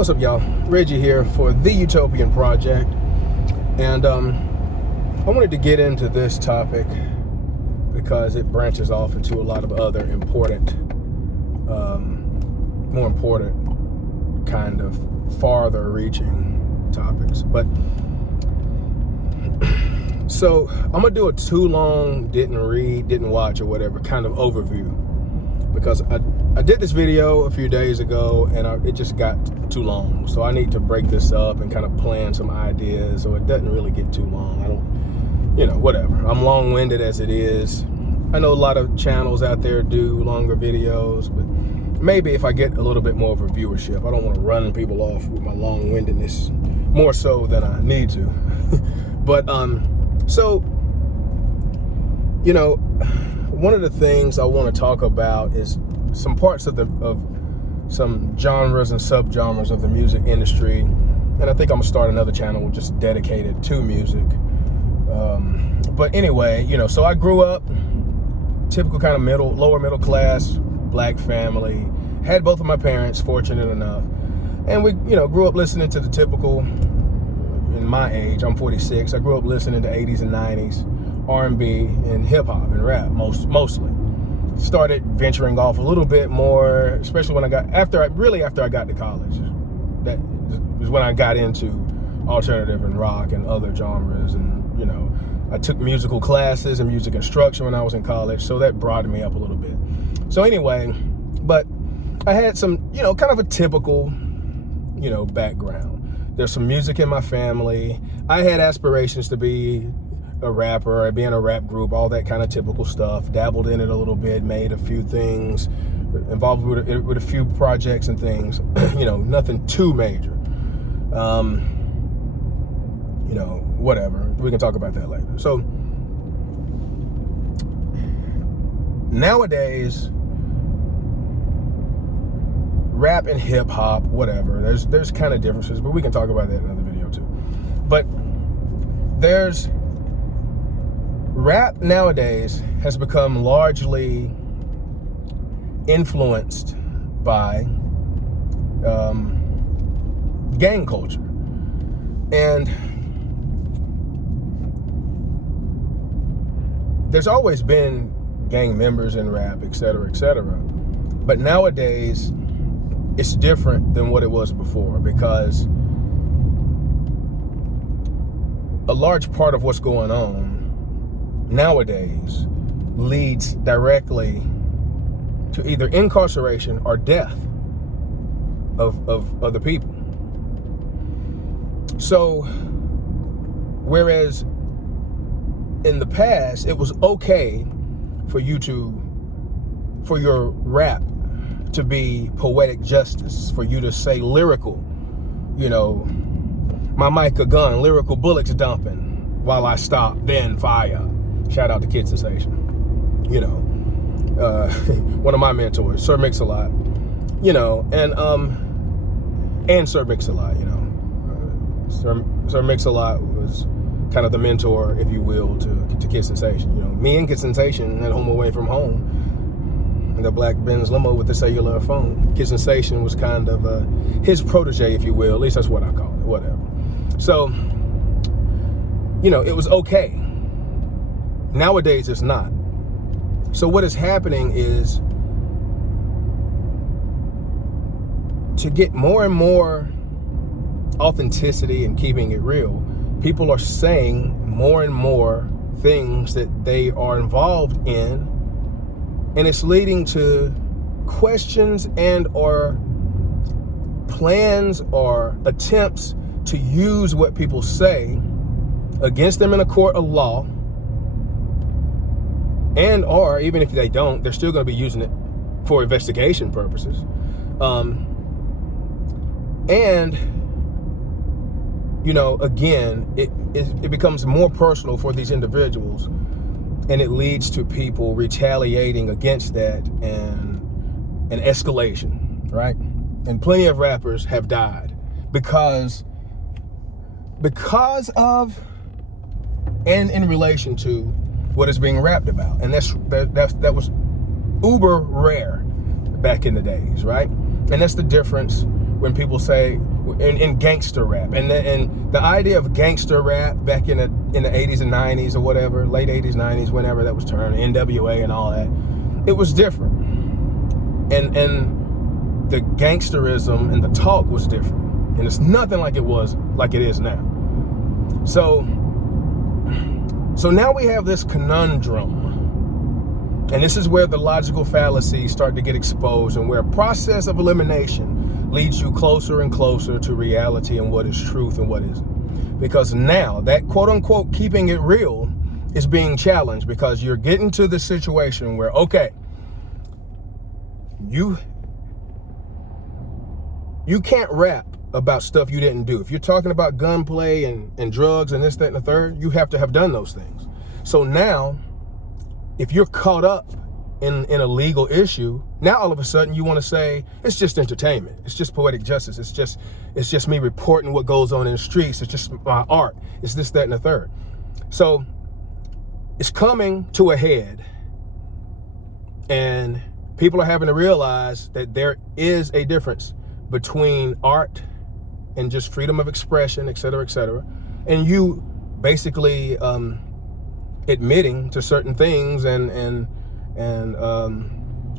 What's up, y'all? Reggie here for the Utopian Project, and I wanted to get into this topic because it branches off into a lot of other important, more important, kind of farther-reaching topics. But so I'm gonna do a too long, didn't read, didn't watch, or whatever kind of overview, because I did this video a few days ago and it just got too long. So I need to break this up and kind of plan some ideas so it doesn't really get too long. I don't, whatever. I'm long-winded as it is. I know a lot of channels out there do longer videos, but maybe if I get a little bit more of a viewership, I don't want to run people off with my long-windedness more so than I need to. But, so, one of the things I want to talk about is some parts of some genres and subgenres of the music industry, and I think I'm gonna start another channel just dedicated to music. But anyway, so I grew up typical kind of lower middle class black family. Had both of my parents, fortunate enough, and we grew up listening to the typical. In my age, I'm 46. I grew up listening to 80s and 90s R&B and hip hop and rap mostly. Started venturing off a little bit more, especially when after I got to college. That is when I got into alternative and rock and other genres, and I took musical classes and music instruction when I was in college, so that broadened me up a little bit. So anyway, but I had some, kind of a typical, background. There's some music in my family. I had aspirations to be a rapper or be in a rap group, all that kind of typical stuff. Dabbled in it a little bit, made a few things, involved with a few projects and things, nothing too major. Whatever. We can talk about that later. So nowadays, rap and hip hop, whatever, there's kind of differences, but we can talk about that in another video too. But rap nowadays has become largely influenced by gang culture. And there's always been gang members in rap, et cetera, et cetera. But nowadays, it's different than what it was before, because a large part of what's going on nowadays leads directly to either incarceration or death of the people. So, whereas in the past, it was okay for your rap to be poetic justice, for you to say lyrical, my mic a gun, lyrical bullets dumping while I stop, then fire. Shout out to Kid Sensation. One of my mentors, Sir Mix-a-Lot, and Sir Mix-a-Lot, Sir Mix-a-Lot was kind of the mentor, if you will, to Kid Sensation. Me and Kid Sensation at Home Away From Home, in the black Benz limo with the cellular phone. Kid Sensation was kind of his protege, if you will. At least that's what I call it, whatever. So, it was okay. Nowadays, it's not. So what is happening is, to get more and more authenticity and keeping it real, people are saying more and more things that they are involved in, and it's leading to questions and or plans or attempts to use what people say against them in a court of law, and or even if they don't, they're still going to be using it for investigation purposes. And again, it becomes more personal for these individuals, and it leads to people retaliating against that and an escalation, right? And plenty of rappers have died because of and in relation to what is being rapped about. And that was uber rare back in the days, right? And that's the difference when people say, in gangster rap, and the idea of gangster rap back in the 80s and 90s or whatever, late 80s, 90s, whenever that was termed, NWA and all that, it was different, and the gangsterism and the talk was different, and it's nothing like it is now. So now we have this conundrum. And this is where the logical fallacies start to get exposed, and where a process of elimination leads you closer and closer to reality and what is truth and what isn't. Because now that quote unquote keeping it real is being challenged, because you're getting to the situation where, okay, you can't rap about stuff you didn't do. If you're talking about gunplay and drugs and this, that, and the third, you have to have done those things. So now, if you're caught up in a legal issue, now all of a sudden you want to say it's just entertainment, it's just poetic justice, it's just me reporting what goes on in the streets, it's just my art, it's this, that, and the third. So it's coming to a head, and people are having to realize that there is a difference between art and just freedom of expression, et cetera, and you basically admitting to certain things, and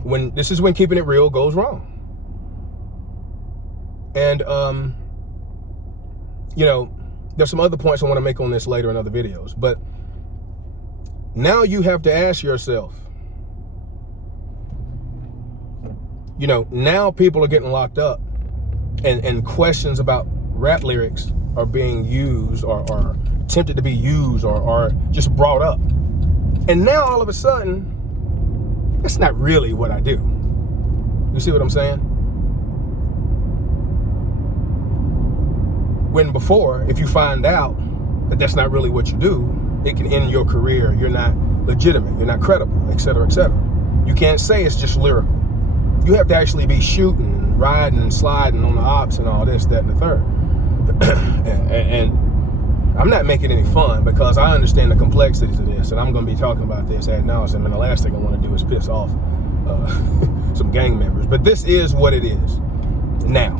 when this is when keeping it real goes wrong. And you know, there's some other points I want to make on this later in other videos, but now you have to ask yourself, you know, now people are getting locked up, and questions about rap lyrics are being used or attempted to be used or just brought up. And now all of a sudden, that's not really what I do. You see what I'm saying? When before, if you find out that that's not really what you do, it can end your career. You're not legitimate, you're not credible, et cetera, et cetera. You can't say it's just lyrical. You have to actually be shooting and riding and sliding on the ops and all this, that, and the third. and I'm not making any fun, because I understand the complexities of this, and I'm going to be talking about this ad nauseum, and the last thing I want to do is piss off some gang members. But this is what it is now.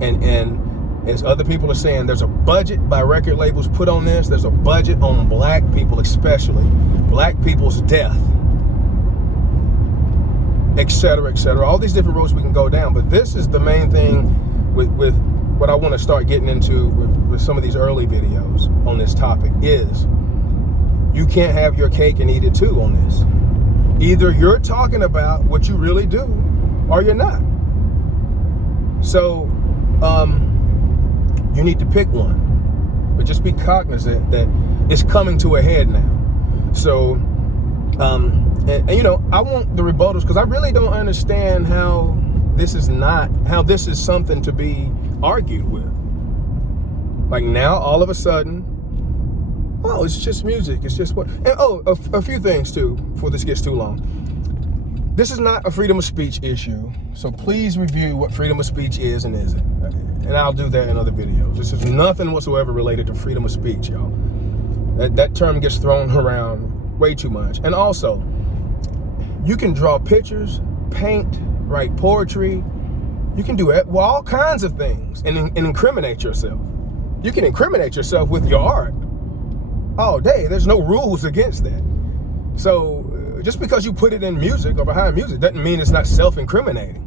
And as other people are saying, there's a budget by record labels put on this. There's a budget on black people, especially black people's death, et cetera, all these different roads we can go down. But this is the main thing with what I want to start getting into with some of these early videos on this topic is you can't have your cake and eat it too on this. Either you're talking about what you really do or you're not. So you need to pick one, but just be cognizant that it's coming to a head now. So and you know, I want the rebuttals, because I really don't understand how this is something to be argued with. Like now, all of a sudden, oh, it's just music. It's just what. And a few things too, before this gets too long. This is not a freedom of speech issue, so please review what freedom of speech is and isn't. And I'll do that in other videos. This is nothing whatsoever related to freedom of speech, y'all. That term gets thrown around way too much. And also, you can draw pictures, paint, write poetry. You can do all kinds of things and incriminate yourself. You can incriminate yourself with your art all day. There's no rules against that. So just because you put it in music or behind music doesn't mean it's not self-incriminating.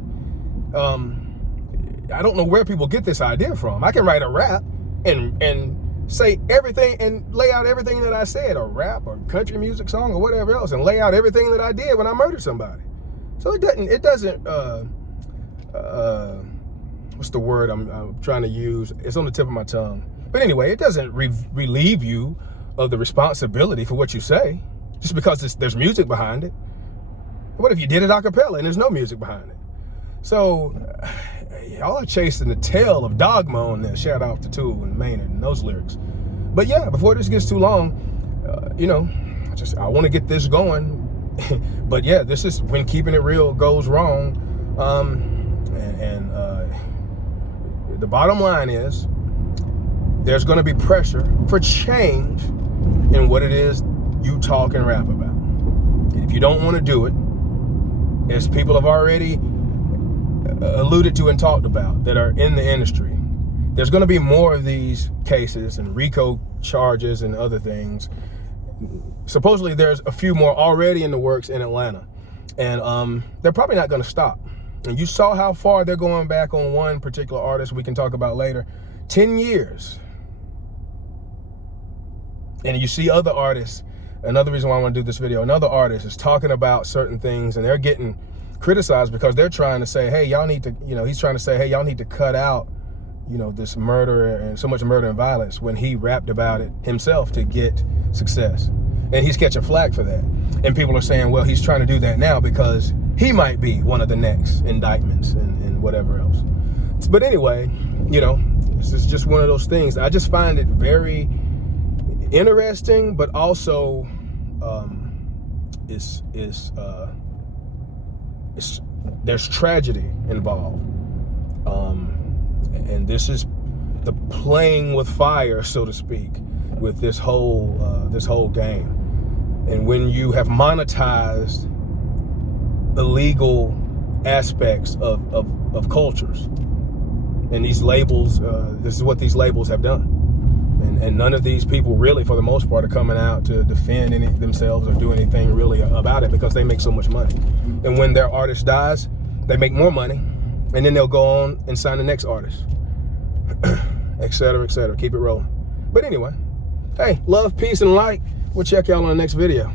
I don't know where people get this idea from. I can write a rap and say everything and lay out everything that I said, or rap or country music song or whatever else, and lay out everything that I did when I murdered somebody. So it doesn't what's the word I'm trying to use? It's on the tip of my tongue. But anyway, it doesn't relieve you of the responsibility for what you say, just because there's music behind it. What if you did it a cappella and there's no music behind it? So y'all are chasing the tail of dogma on this. Shout out to Tool and Maynard and those lyrics. But yeah, before this gets too long, you know, I want to get this going. But yeah, this is when keeping it real goes wrong. The bottom line is there's going to be pressure for change in what it is you talk and rap about. And if you don't want to do it, as people have already alluded to and talked about that are in the industry, there's going to be more of these cases and RICO charges and other things. Supposedly there's a few more already in the works in Atlanta, and they're probably not going to stop. And you saw how far they're going back on one particular artist we can talk about later. 10 years. And you see other artists, another reason why I want to do this video, another artist is talking about certain things and they're getting criticized because they're trying to say, hey, y'all need to, he's trying to say, hey, y'all need to cut out, this murder and so much murder and violence, when he rapped about it himself to get success. And he's catching flack for that. And people are saying, well, he's trying to do that now because he might be one of the next indictments and whatever else. But anyway, this is just one of those things. I just find it very interesting, but also there's tragedy involved. And this is the playing with fire, so to speak, with this whole game. And when you have monetized illegal aspects of cultures, and these labels, this is what these labels have done. And none of these people really, for the most part, are coming out to defend themselves or do anything really about it because they make so much money. And when their artist dies, they make more money, and then they'll go on and sign the next artist, et cetera, et cetera. Keep it rolling. But anyway, hey, love, peace, and light. We'll check y'all on the next video.